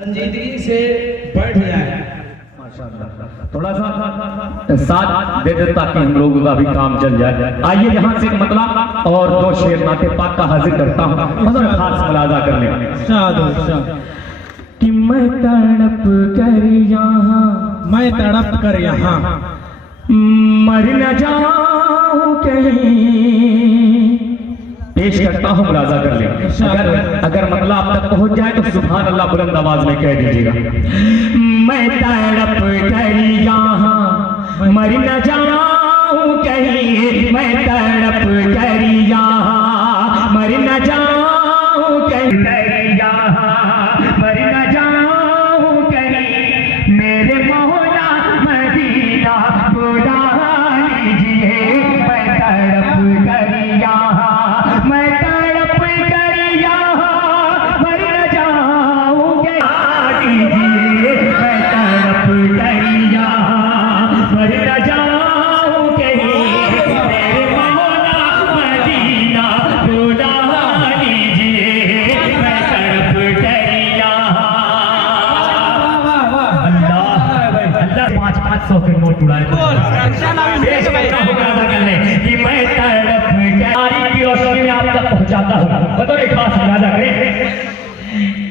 संजीदगी से बैठ जाए। थोड़ा सा साथ दे दे ताकि हम लोगों का भी काम चल जाए। आइए यहाँ से मतला और दो शेर नाते पाक का हाजिर करता हूँ, मगर खास मुलाजा कर ले कि मैं तड़प कर यहाँ, मैं तड़प कर यहाँ मर न जाऊं कहीं। पेश करता हूँ, मुलाजा कर ले। अगर मतलब आप तक पहुंच जाए तो सुभान अल्लाह बुलंद आवाज में कह दीजिएगा। मैं तड़प कर यहाँ मर न जाऊं कहीं, मैं तड़प कर यहाँ मर न जाऊं कहीं, यहाँ मर न जाऊं कहीं। मेरे मौला मदीना बुला लीजिए। मैं तड़प कर यहाँ, मैं तड़प कर यहाँ मर न जाऊं कहीं। मैं तड़प कर यहाँ मर न जाऊं कहीं। मेरे मौला मदीना बुला लीजिए। मैं तड़प कर यहाँ। अल्लाह 500 के नोट उड़ाए कि मैं तड़प की रोशनी में आप तक पहुंचाता हूँ। बतौर एक खास मुलाजा करें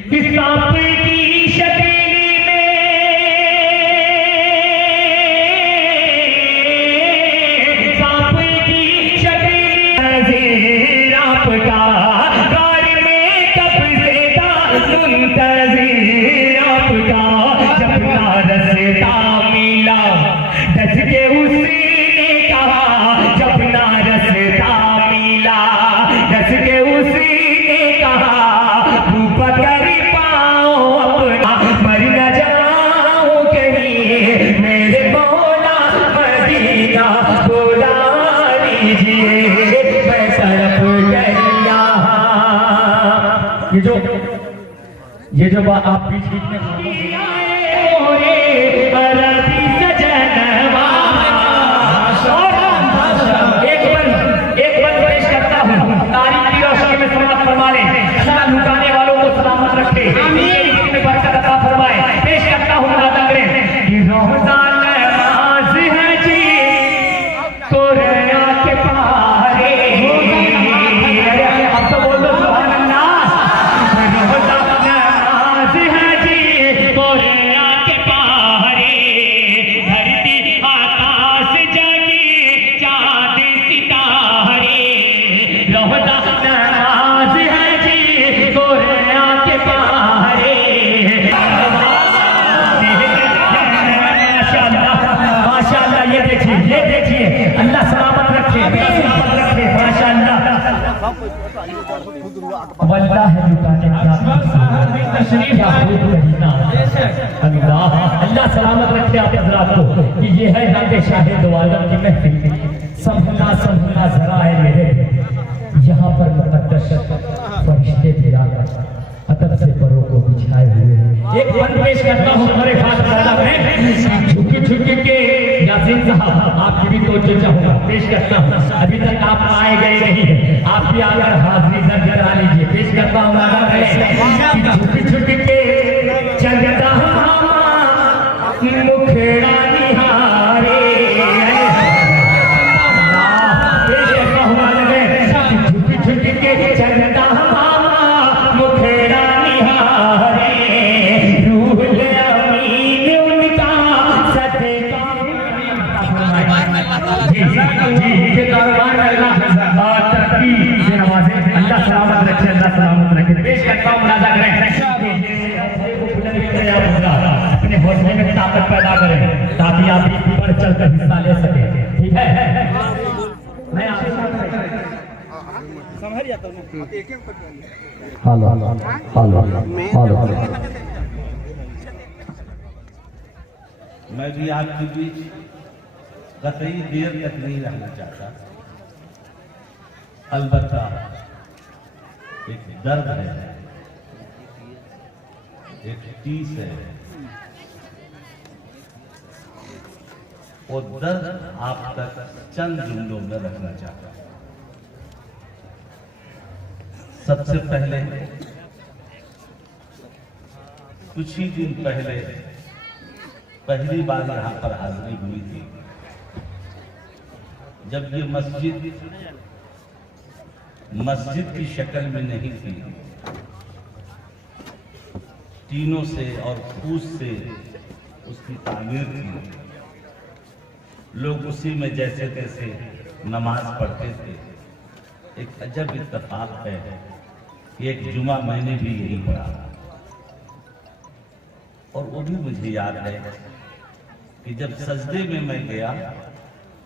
कि सांप की शकीली में, सांप की शकीली आपका कार में कब से था मुंतज़िर आपका। जब ना रस्ता मिला डस के उसने कहा, जब ना रस्ता मिला डस के उसने कहा, तू पकड़ पाओ अपना मर न जाऊं कहीं। मेरे मौला मदीना बुला लीजिए। मैं तड़प कर यहाँ। ये जो बात आप बीच बीच में एक बंद पेश करता हूँ, तारीख की रोशनी में समाप्त फरमा लें। अल्लाह लुटाने वालों को सलामत रखे, में बरकत अता फरमाए। पेश करता हूँ, मुलाजा करें कि रोज़ाना नमाज है जी कुरान के पहाड़े। अब तो बोल दो सुभान अल्लाह। रोज़ाना नमाज है जी कुरान के पहाड़े। धरती आकाश जगी चांद सितारे। रोज़ाना नमाज है जी कुरान के पहाड़े। माशाअल्लाह, ये देखिए अल्लाह सलामत रखे, सलामत रखे। माशाअल्लाह वल्लाह लुटाने अल्लाह सलामत रखे आप हज़रात को कि ये है नाते शाहिद दो आलम की महफिल। संभलना जरा है मेरे, यहाँ पर मुक़द्दस फरिश्ते भी आकर अदब से परों को बिछाए हुए हैं। एक बंद पेश करता हूँ, हमारे खास पैदा में झुकी के यासीन साहब आपकी भी तवज्जो चाहूंगा। पेश करता हूँ, अभी तक आप आए गए नहीं है, आप भी आकर हाजिरी दर्ज करा लीजिए। पेश करता हूँ, झुकी के चंदा मुखड़ा निहारे। झुकी के चंदा मुखड़ा निहारे। रूहुल अमीन उनका सदका जी कारोबार में अल्लाह तरक्की से नवाजे। अल्लाह सलामत रखे, अल्लाह सलामत रखे। पेश करता हूँ, मुलाजा करें अपने हौसले में ताकत पैदा करें ताकि आप भी बढ़ चढ़ कर हिस्सा ले सके। ठीक है, मैं आपसे समझ जाता हूँ। हेलो मैं भी आपके बीच कतई देर तक नहीं रहना चाहता। अलबत्ता एक दर्द है, एक टीस है, और दर्द आप तक चंद जुमलों में रखना चाहता हूं। सबसे पहले कुछ ही दिन पहले पहली बार यहाँ पर हाजिरी हुई थी, जब ये मस्जिद की शक्ल में नहीं थी, टीनों से और फूस से उसकी तामीर थी। लोग उसी में जैसे तैसे नमाज पढ़ते थे। एक अजब इत्तेफाक है कि एक जुमा मैंने भी यही पढ़ा, और वो भी मुझे याद है कि जब सजदे में मैं गया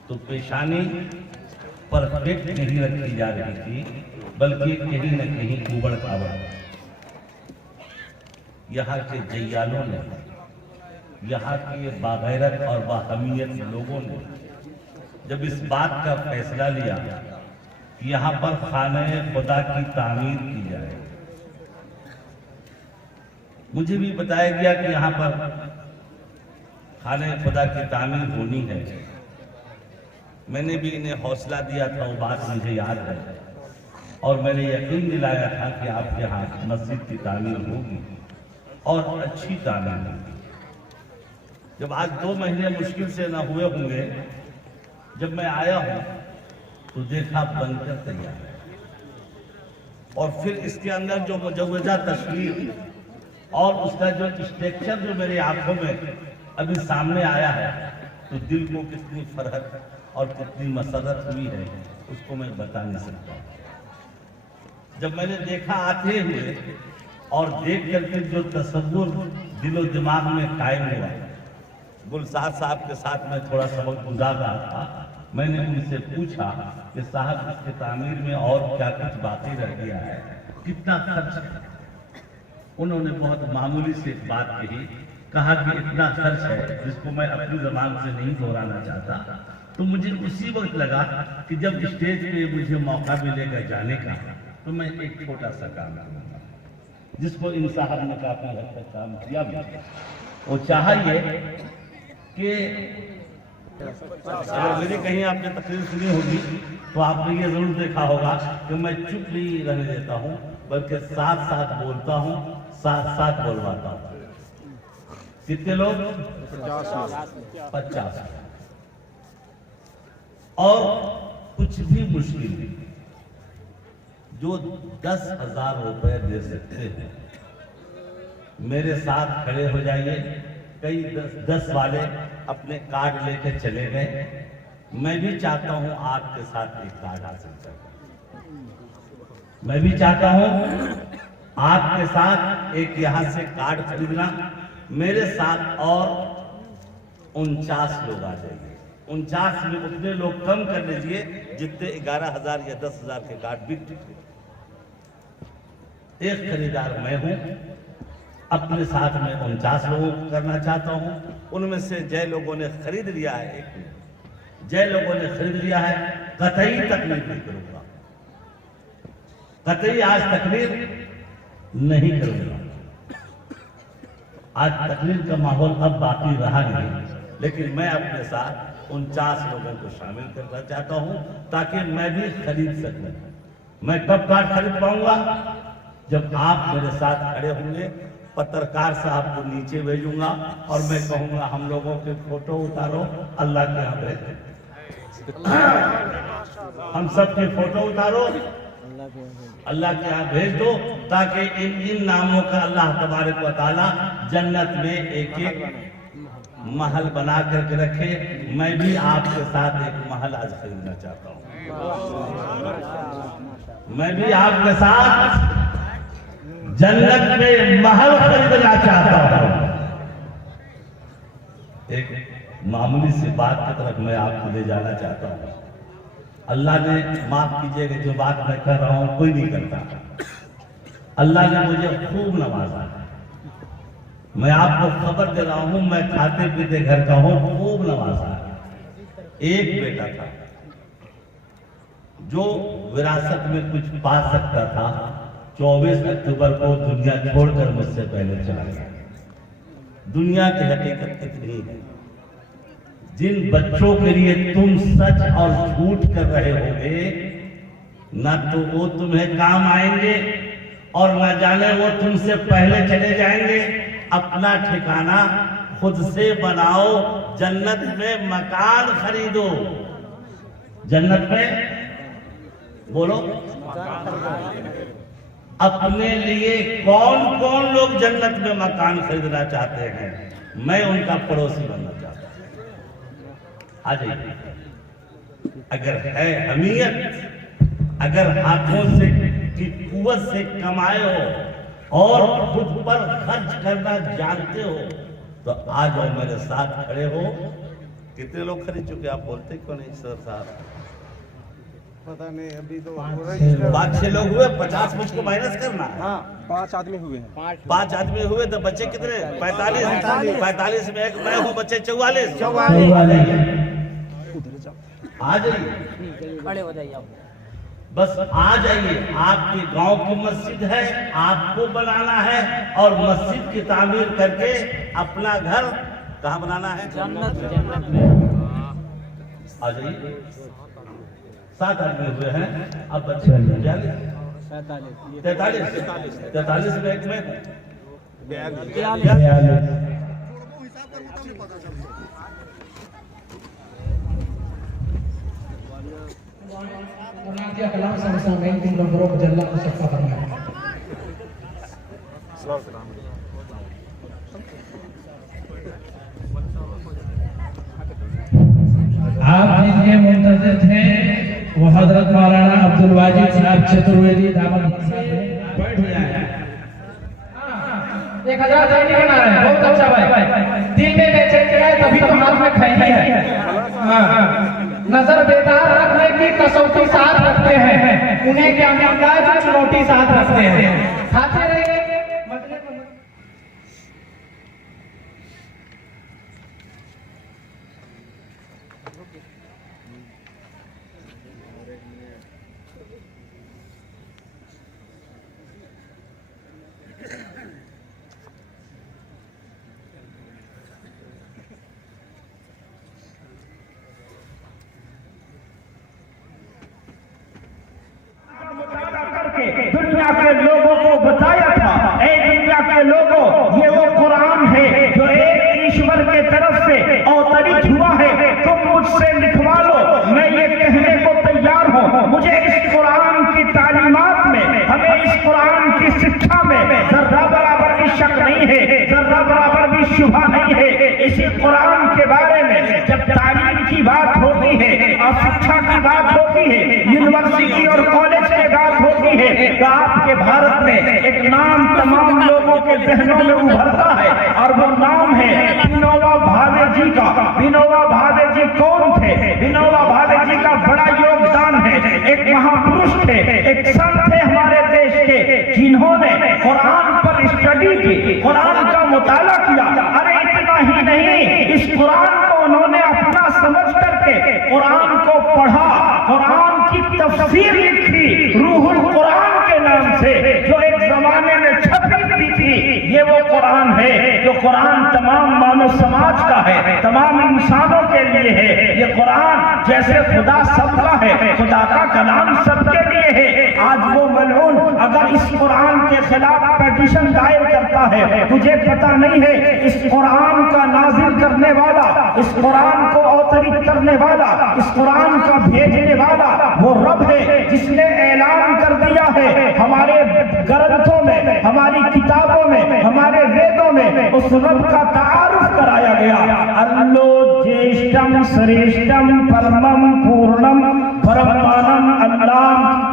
तो पेशानी परफेक्ट नहीं रखी जा रही थी, बल्कि कहीं न कहीं उबड़ खाबड़। यहाँ के जय्यालों ने, यहाँ के बागैरत और बाहमियत लोगों ने जब इस बात का फैसला लिया कि यहाँ पर खाने खुदा की तामीर की जाए, मुझे भी बताया गया कि यहाँ पर खाने खुदा की तामीर होनी है। मैंने भी इन्हें हौसला दिया था, वो बात मुझे याद है, और मैंने यकीन दिलाया था कि आपके यहाँ मस्जिद की तामीर होगी और अच्छी तामीर होगी। जब आज 2 महीने मुश्किल से ना हुए होंगे, जब मैं आया हूं तो देखा बनकर तैयार है, और फिर इसके अंदर जो मुजव्वजा तस्वीर और उसका जो स्ट्रक्चर जो मेरी आंखों में अभी सामने आया है, तो दिल को कितनी फरहत और कितनी मसरत हुई है उसको मैं बता नहीं सकता। जब मैंने देखा आते हुए और देख करके जो तसव्वुर दिलो दिमाग में कायम हुआ, गुलसाद साहब के साथ मैं थोड़ा सबक गुजार रहा था, मैंने उनसे पूछा कि साहब इसके तामीर में और क्या कुछ बाकी रह गया है, कितना खर्च है? उन्होंने बहुत मामूली से एक बात कहा कि इतना खर्च है जिसको मैं अपनी जबान से नहीं दोहराना चाहता। तो मुझे उसी वक्त लगा कि जब स्टेज पे मुझे मौका मिलेगा जाने का, तो मैं एक छोटा सा काम करूंगा, जिसको इन साहब ने काफी हद तक काम किया भी। वो चाहा ये कि मेरी कहीं आपने तकरीर सुनी होगी तो आपने ये जरूर देखा होगा कि मैं चुप नहीं रहने देता हूँ, बल्कि साथ साथ बोलता हूँ, साथ साथ बोलवाता हूँ। कितने लोग? 50। और कुछ भी मुश्किल नहीं, जो 10,000 रुपए दे सकते हैं मेरे साथ खड़े हो जाइए। कई 10 वाले अपने कार्ड लेकर चले गए, मैं भी चाहता हूं आपके साथ एक कार्ड हासिल कर। मैं भी चाहता हूं आपके साथ एक यहां से कार्ड खरीदना। मेरे साथ और 49 लोग आ जाइए। 49 में उतने लोग कम कर लीजिए जितने 11,000 या 10,000 के कार्ड बिक चुके। एक खरीदार मैं हूं, अपने साथ में 49 लोगों को करना चाहता हूं। उनमें से जय लोगों ने खरीद लिया है, जय लोगों ने खरीद लिया है, कतई तकलीफ नहीं करूंगा, कतई आज तकलीफ नहीं करूंगा। आज तकलीफ का माहौल अब बाकी रहा नहीं, लेकिन मैं अपने साथ 49 लोगों को शामिल करना चाहता हूं ताकि मैं भी खरीद सकूं। मैं कब कार्ड खरीद पाऊंगा? जब आप मेरे साथ खड़े होंगे, पत्रकार साहब को नीचे भेजूंगा और मैं कहूंगा हम लोगों के फोटो उतारो, अल्लाह के यहाँ भेज, हम सब के फोटो उतारो, अल्लाह के यहाँ भेज दो, ताकि इन नामों का अल्लाह तबारक व तआला जन्नत में एक एक महल बना करके रखे। मैं भी आपके साथ एक महल आज खरीदना चाहता हूँ। मैं भी आपके साथ जन्नत में महल खरीदना चाहता हूँ। एक मामूली सी बात की तरफ मैं आपको ले जाना चाहता हूँ। अल्लाह ने, माफ कीजिएगा जो बात मैं कर रहा हूँ कोई नहीं करता, अल्लाह ने मुझे खूब नवाजा है। मैं आपको खबर दे रहा हूँ, मैं खाते पीते घर का हूँ, खूब नवाजा है। एक बेटा था जो विरासत में कुछ पा सकता था, 24 अक्टूबर को दुनिया छोड़कर मुझसे पहले चला गया। दुनिया की हकीकत इतनी है, जिन बच्चों के लिए तुम सच और झूठ कर रहे होगे, ना तो वो तुम्हें काम आएंगे और ना जाने वो तुमसे पहले चले जाएंगे। अपना ठिकाना खुद से बनाओ, जन्नत में मकान खरीदो। जन्नत में बोलो, अपने लिए कौन कौन लोग जन्नत में मकान खरीदना चाहते हैं? मैं उनका पड़ोसी बनना चाहता हूं। आ जाइए। अगर है हमीयत, अगर हाथों से की कुवत से कमाए हो और खुद पर खर्च करना जानते हो तो आ जाओ, मेरे साथ खड़े हो। कितने लोग खरीद चुके आप बोलते क्यों नहीं सर साहब? पता नहीं, अभी तो 5-6 लोग हुए, 50 मुझको माइनस करना है। हाँ 5 आदमी हुए हैं। 5 आदमी हुए तो बच्चे कितने? 45। 45 में एक मैं हूँ, बच्चे 44। आ जाइए, खड़े हो जाइए आप। बस आ जाइए। आपके गांव की मस्जिद है, आपको बनाना है और मस्जिद की तामीर करके अपना घर कहाँ बनाना है? जन्नत में। आ जाइए। 7 आदमी हुए हैं, अब बच्चे 43 में एक में 42। कलाम sama-sama yang tinggal berok jalla musaffa farmaya. आप जिनके मुंतज़िर थे वो हजरत मौलाना अब्दुल वाजिद साहब चतुर्वेदी दामन बैठ जाए। एक हजरत नहीं बना रहे हैं, बहुत अच्छा भाई। दिल में बेचैनी है तभी तो हाथ में खैनी है। नजर बेदार रखने की कसौटी साथ रखते हैं, उन्हें क्या मिलता है? चुनौती साथ रखते हैं। खाते रहिए। दुनिया के लोगों को बताया था, ऐ दुनिया के लोगों, ये वो कुरान है जो एक ईश्वर के तरफ से अवतरित हुआ है। तुम मुझसे लिखवा लो, मैं ये कहने को तैयार हूँ। मुझे इस कुरान की तालीमात में, हमें इस कुरान की शिक्षा में जर्रा बराबर भी शक नहीं है, जर्रा बराबर भी शुबा नहीं है। इसी कुरान के बारे में जब तालीम की बात होती है और शिक्षा की बात होती है, यूनिवर्सिटी और कॉलेज की बात होती है, तो आपके भारत में एक नाम तमाम लोगों के जहनों में उभरता है और वो नाम है विनोबा भावे जी का। विनोबा भावे जी कौन थे? विनोबा भावे जी का बड़ा योगदान है। एक महापुरुष थे, एक संत थे हमारे देश के, जिन्होंने कुरान पर स्टडी की, कुरान का मुताला किया। अरे इतना ही नहीं, इस कुरान को उन्होंने अपना समझ करके कुरान को पढ़ा, कुरान की तफसीर लिखी रूहुल कुरान के नाम से, जो एक जमाने में छपी भी थी। ये वो कुरान है जो कुरान तमाम मानव समाज का है, तमाम इंसानों के लिए है। ये कुरान जैसे खुदा सबका है, खुदा का कलाम सबके लिए है। आज वो मलऊन अगर इस कुरान के खिलाफ पिटीशन दायर करता है, मुझे पता नहीं है इस कुरान का नाजिल करने वाला, इस कुरान को अवतरित करने वाला, इस कुरान का भेजने वाला वो रब है जिसने ऐलान कर दिया है हमारे ग्रंथों में, हमारी किताबों में, हमारे वेदों में उस रब का तारुफ कराया गया। अल्लो ज्येष्ठम श्रेष्ठम परमम पूर्णम परमानम अल्लाह।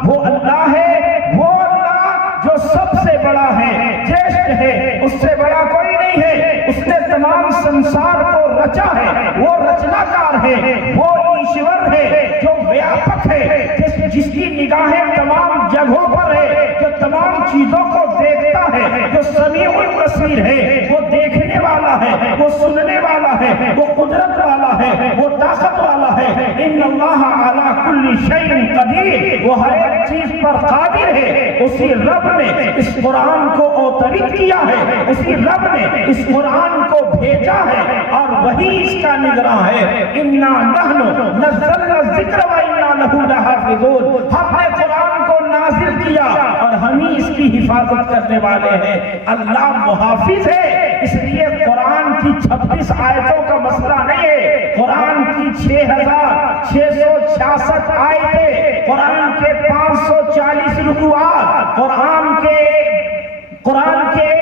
वो अल्लाह है, वो अल्लाह जो सबसे बड़ा है, ज्येष्ठ है, उससे बड़ा कोई नहीं है। उसने तमाम संसार को रचा है, वो रचनाकार है, वो ईश्वर है जो व्यापक है, जिसकी निगाहें तमाम जगहों पर है, जो तमाम चीजों को देखता है, जो समीउल बसीर है, वो देखने वाला है, वो सुनने वाला है, वो कुदरत वाला है, वो ताकत वाला है। इन्नल्लाह अला कुल्ली शैइन कदीर, वो हर एक चीज पर कादिर है। उसी रब ने इस कुरान को अवतरित किया है, उसी रब ने इस कुरान को भेजा है और वही इसका निगरान है। इन्ना नहनु नज़्ज़लना ज़िक्र व इन्ना लहू लहाफ़िज़ून। हमने कुरान को नाज़िल दिया और हम ही इसकी हिफाजत करने वाले हैं। अल्लाह मुहाफिज है, इसलिए कुरान की 26 आयतों का मसला नहीं है। कुरान की 6666 आयतें, कुरान के 540 रुकुआत, कुरान के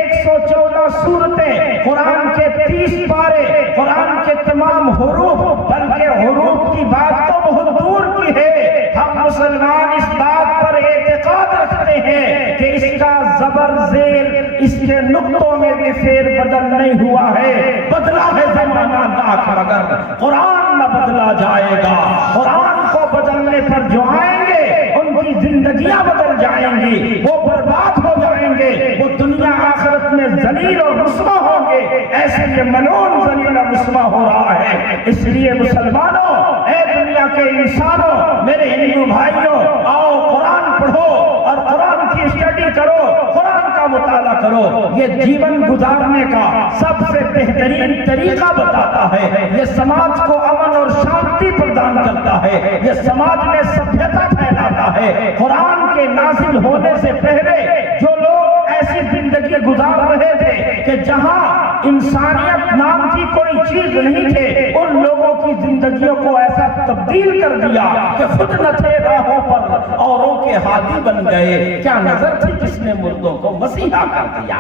114 सूरतें, कुरान के 30 पारे, कुरान के तमाम हुरूफ, बल्कि हुरूफ की बात तो बहुत दूर की है। हम मुसलमान इस बात पर एतकाद रखते हैं कि इसका जबर जेर, इसके नुक्तों में भी फेर बदल नहीं हुआ है। बदला है जमाना लाख मगर कुरान न बदला जाएगा। कुरान को बदलने पर जो आएंगे उनकी जिंदगियां बदल जाएंगी, वो बर्बाद हो जाएंगे, वो दुनिया आखिरत में जलील और रुस्वा होंगे। ऐसे ये मलून जलील और रुस्वा हो रहा है। इसलिए मुसलमानों, ऐ दुनिया के इंसानों, मेरे हिंदू भाइयों, आओ कुरान पढ़ो और कुरान की स्टडी करो, कुरान का मुताला करो। ये जीवन गुजारने का सबसे बेहतरीन तरीका बताता है। ये समाज को अमन और शांति प्रदान करता है। ये समाज में सभ्यता फैलाता है। कुरान के नाजिल होने से पहले जो लोग ऐसी जिंदगी गुजार रहे थे कि जहां इंसानियत नाम की कोई चीज नहीं थे, उन लोगों की जिंदगियों को ऐसा तब्दील कर दिया कि खुद न थे राहों पर, औरों के हाथी बन गए। क्या नजर थी जिसने मुर्दों को मसीहा कर दिया।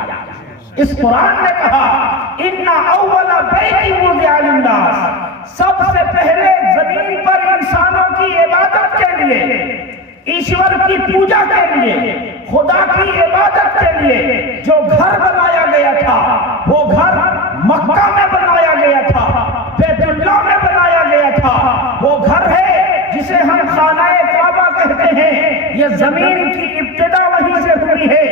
इस कुरान ने कहा, इन्ना अव्वला बैति वुज़िअ लिन्नास, सबसे पहले जमीन पर इंसानों की इबादत के लिए, ईश्वर की पूजा के लिए, खुदा की इबादत के लिए जो घर बनाया गया था, वो घर मक्का में बनाया गया था, बैतुल्लाह में बनाया गया था। वो घर है जिसे हम खानाए काबा कहते हैं। ये जमीन की इब्तिदा वहीं से हुई है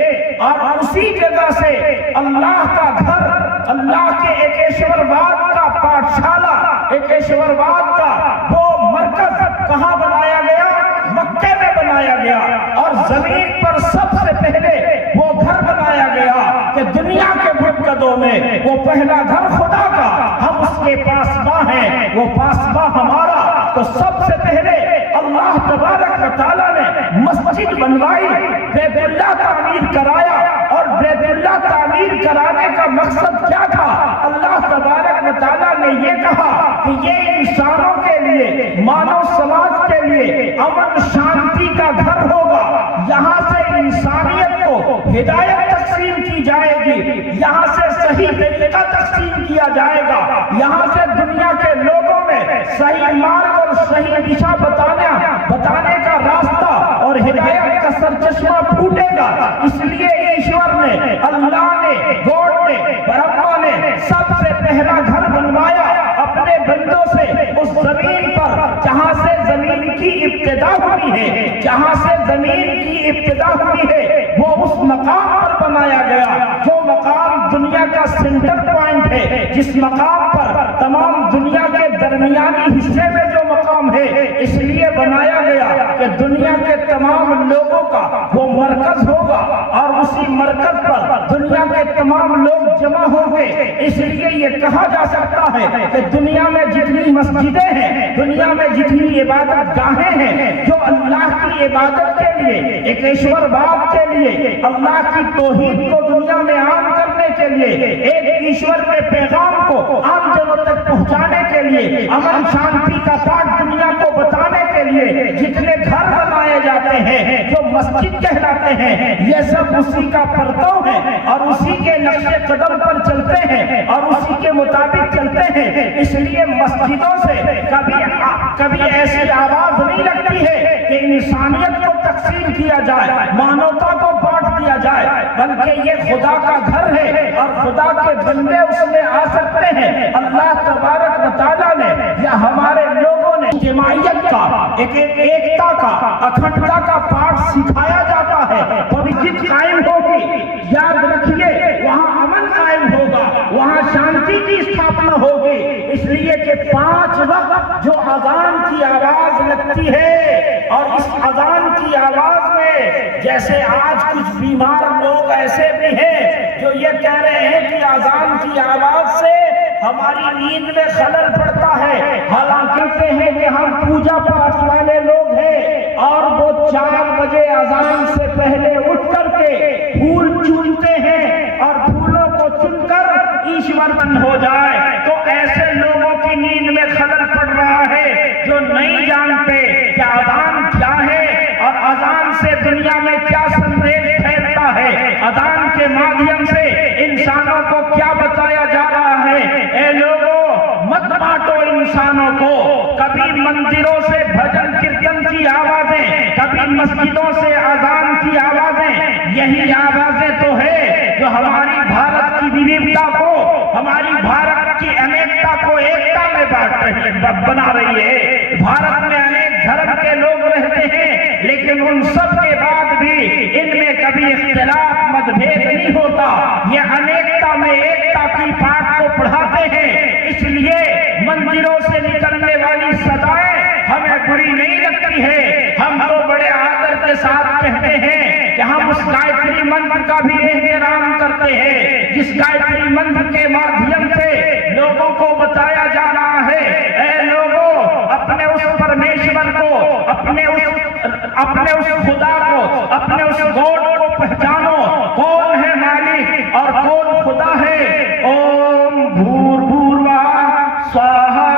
और उसी जगह से अल्लाह का घर, अल्लाह के एकेश्वरवाद का पाठशाला, एकेश्वरवाद का वो मरकज कहाँ बनाया गया? मक्के में बनाया गया। और जमीन पर सबसे पहले वो घर बनाया गया कि दुनिया के बुतकदों में वो पहला घर खुदा का, हम उसके पासबां हैं, वो पासबां हमारा। तो सबसे पहले अल्लाह तबारक व तआला ने मस्जिद बनवाई, बैतुल्लाह तामीर कराया। और बैतुल्लाह तामीर कराने का मकसद क्या था? अल्लाह तबारक व तआला ने ये कहा कि ये इंसानों के लिए, मानव समाज के लिए अमन शांति का घर होगा। यहाँ से इंसानियत को हिदायत तकसीम की जाएगी, यहाँ से सही तरीका तकसीम किया जाएगा, यहाँ से दुनिया के लोगों में सही मार्ग और सही दिशा बताने का रास्ता और हिदायत का सरचश्मा फूटेगा। इसलिए ईश्वर ने, अल्लाह ने, गॉड ने, ब्रह्मा ने सबसे पहला घर बनवाया अपने बंदों से उस जमीन पर जहां से जमीन की इब्तिदा हुई है, जहां से जमीन की इब्तिदा हुई है, वो उस मकाम पर बनाया गया जो मकाम दुनिया का सेंटर पॉइंट है, जिस मकाम पर तमाम दुनिया के दरमियानी हिस्से में जो मकाम है, इसलिए बनाया गया कि दुनिया के तमाम लोगों का वो मरकज होगा और उसी मरकज पर दुनिया के तमाम लोग जमा होंगे। इसलिए ये कहा जा सकता है कि दुनिया में जितनी मस्जिदें हैं, दुनिया में जितनी इबादत गाहें हैं, जो अल्लाह की इबादत के लिए, एकेश्वरवाद के लिए, अल्लाह की तौहीद को दुनिया में आम करने के लिए, एक ईश्वर के पैगाम को आम जनों तक पहुंचाने के लिए, अमन शांति का पाठ दुनिया को बताने के लिए जितने घर बनाए जाते हैं, जो मस्जिद कहलाते हैं, ये सब उसी का परतव है और उसी के नक्शे कदम पर चलते हैं और उसी के मुताबिक चलते हैं। इसलिए मस्जिदों से कभी ऐसी आवाज नहीं लगती है कि इंसानियत को तकसीम किया जाए, मानवता को बांट दिया जाए, बल्कि ये खुदा का घर है और खुदा के बंदे उसमें आ सकते हैं। अल्लाह तबारक व तआला ने या हमारे लोगों ने जमायत का, एकता का, अखंडता का पाठ सिखाया जाता है। पवित्र कायम होगी, याद रखिए, वहाँ अमन कायम होगा, वहाँ शांति की स्थापना होगी। इसलिए कि 5 वक्त जो अजान की आवाज लगती है और इस अजान की आवाज में जैसे आज कुछ बीमार लोग ऐसे भी हैं जो ये कह रहे हैं कि अजान की आवाज से हमारी नींद में खलल पड़ता है, हालांकि कहते हैं कि हम पूजा पाठ वाले लोग हैं और वो 4 बजे अजान से पहले उठ करके फूल चुनते हैं और फूलों को चुनकर ईश्वर बन हो जाए, तो ऐसे लोगों की नींद में खलल पड़ रहा है जो नहीं जानते कि अजान क्या है और अजान से दुनिया में क्या संदेश फैलता है, अजान के माध्यम से इंसानों को क्या बताया जा रहा है। ए लोगों, मत बांटो इंसानों को। कभी मंदिरों से भजन कीर्तन की आवाजें, कभी मस्जिदों से अजान की आवाजें, यही आवाजें तो है जो हमारी भारत की विविधता को, हमारी भारत की अनेकता को एकता में बना रही है। भारत में अनेक धर्म के लोग रहते हैं, लेकिन उन सब के बाद भी इनमें कभी इख्तिलाफ मतभेद नहीं होता। ये अनेकता में एकता की पाठ को पढ़ाते हैं। इसलिए मंदिरों से निकलने वाली सदाएं हमें बुरी नहीं लगती है। हम तो बड़े आदर के साथ कहते हैं कि हम उस गायत्री मंत्र का भी एहतराम करते हैं, जिस गायत्री मंत्र के माध्यम से लोगों को बताया जा रहा है, ऐ लोगों, अपने उस परमेश्वर को, अपने उस खुदा को, अपने उस गॉड को पहचानो। कौन है मालिक और कौन खुदा है। ओम भूर्भुवः स्वाहा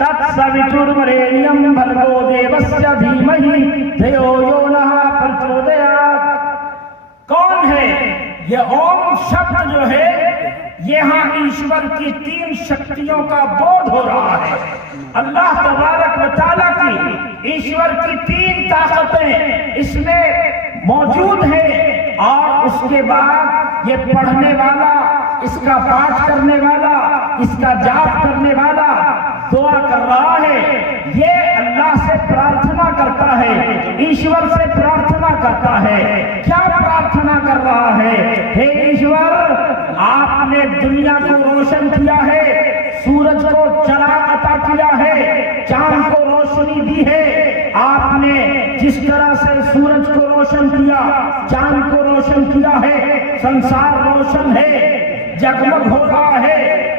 तत्सवितुर्वरेण्यं भर्गो देवस्य धीमहि धियो यो नः प्रचोदयात्। कौन है ये ओम शब्द जो है, यहाँ ईश्वर की 3 शक्तियों का बोध हो रहा है। अल्लाह तबारक व तआला की ईश्वर की 3 ताकतें इसमें मौजूद है। और उसके बाद ये पढ़ने वाला, इसका पाठ करने वाला, इसका जाप करने वाला दुआ कर रहा है, ये अल्लाह से प्रार्थना करता है, ईश्वर से प्रार्थना करता है। क्या प्रार्थना कर रहा है। हे ईश्वर, आपने दुनिया को रोशन किया है, सूरज को चराग अता किया है, चांद को रोशनी दी है। आपने जिस तरह से सूरज को रोशन किया, चांद को रोशन किया है, संसार रोशन है, जगमग हो रहा है,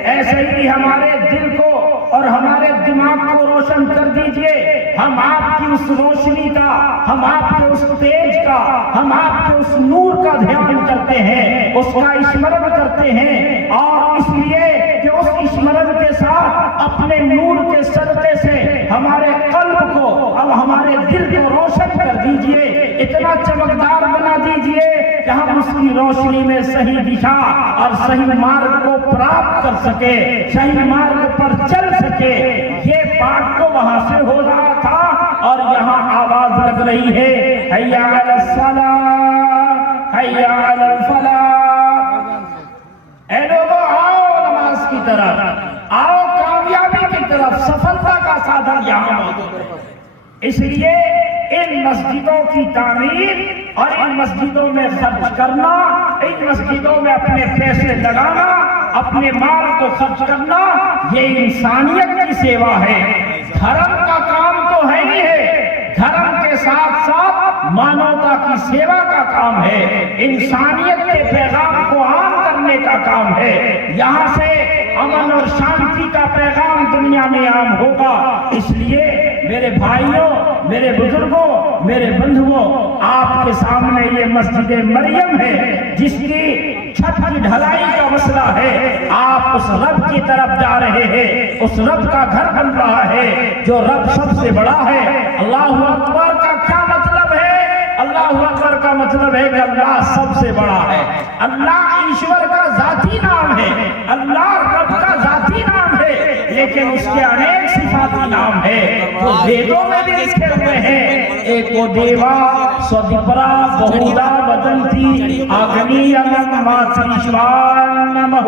ऐसे ही हमारे दिल को और हमारे दिमाग को रोशन कर दीजिए। हम आपकी उस रोशनी का, हम आपके उस तेज का, हम आपके उस नूर का ध्यान करते हैं, उसका स्मरण करते हैं। और इसलिए कि उस स्मरण के साथ अपने नूर के सदके से हमारे कल्ब को और हमारे दिल को रोशन कर दीजिए, इतना चमकदार बना दीजिए कि हम उसकी रोशनी में सही दिशा और सही मार्ग को प्राप्त कर सके, सही मार्ग पर चल सके। ये पाठ तो वहां से हो रहा था और यहाँ आवाज लग रही है, हैया अलस सलाह, हैया अलल फलाह। ऐ लोगों, आओ नमाज की तरफ, आओ कामयाबी की तरफ, सफलता का साधन यहाँ मौजूद है। इसलिए इन मस्जिदों की तामीर और इन मस्जिदों में खर्च करना, इन मस्जिदों में अपने पैसे लगाना, अपने माल को खर्च करना, ये इंसानियत की सेवा है। धर्म का काम तो है ही है, धर्म के साथ साथ मानवता की सेवा का काम है, इंसानियत के पैगाम को आम करने का काम है। यहाँ से अमन और शांति का पैगाम दुनिया में आम होगा। इसलिए मेरे भाइयों, मेरे बुजुर्गों, मेरे बंधुओं, आपके सामने ये मस्जिद मरियम है, जिसकी छत की ढलाई का मसला है। आप उस रब की तरफ जा रहे हैं, उस रब का घर बन रहा है जो रब सबसे बड़ा है। अल्लाहु अकबर का क्या मतलब है। अल्लाहु अकबर का मतलब है कि अल्लाह सबसे बड़ा है। अल्लाह ईश्वर का जाती नाम है, अल्लाह रब का जाती नाम है, लेकिन उसके अनेक सिफाती नाम है जो वेदों में भी लिखे हुए हैं। एको देवा स्वदिपरा बहुधा वदंती अग्नियम मातृश्वान नमः।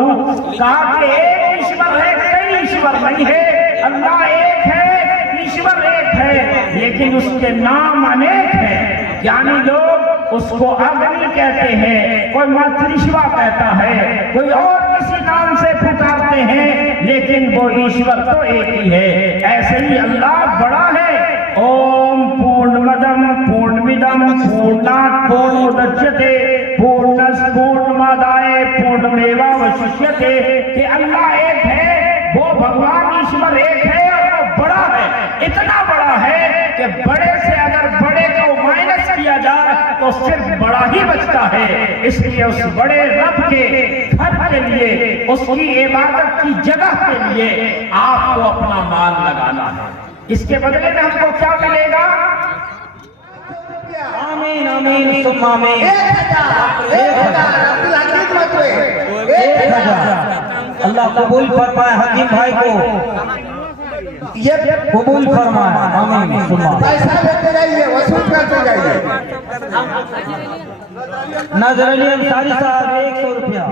कहा कि एक ईश्वर है, कई ईश्वर नहीं है। अल्लाह एक है, ईश्वर एक है, लेकिन उसके नाम अनेक हैं। यानी लोग उसको अग्नि कहते हैं, कोई मातृश्वा कहता है, कोई और किसी नाम से पुकारते हैं, लेकिन वो ईश्वर तो एक ही है। ऐसे ही अल्लाह बड़ा है। ओम पूर्णमदम पूर्णमिदम पूर्णात् पूर्णमुदच्यते पूर्णस्य पूर्णमादाय पूर्णमेवावशिष्यते। कि अल्लाह एक है, वो भगवान ईश्वर एक है और वो बड़ा है, इतना बड़ा है कि बड़े से अगर बड़े का तो सिर्फ बड़ा ही बचता है। इसलिए उस बड़े रब के घर के लिए, उसकी इबादत की जगह के लिए आपको अपना माल लगाना है। इसके बदले में हमको क्या मिलेगा? आमीन आमीन सुम आमीन। 1000 अल्लाह कबूल फरमाए हकीम भाई को, ये कबूल फरमाए। आमीन सुम आमीन। पैसा लेते जाइए, वसूल करते जाइए। नजर अली अंसारी साहब 100 रुपया।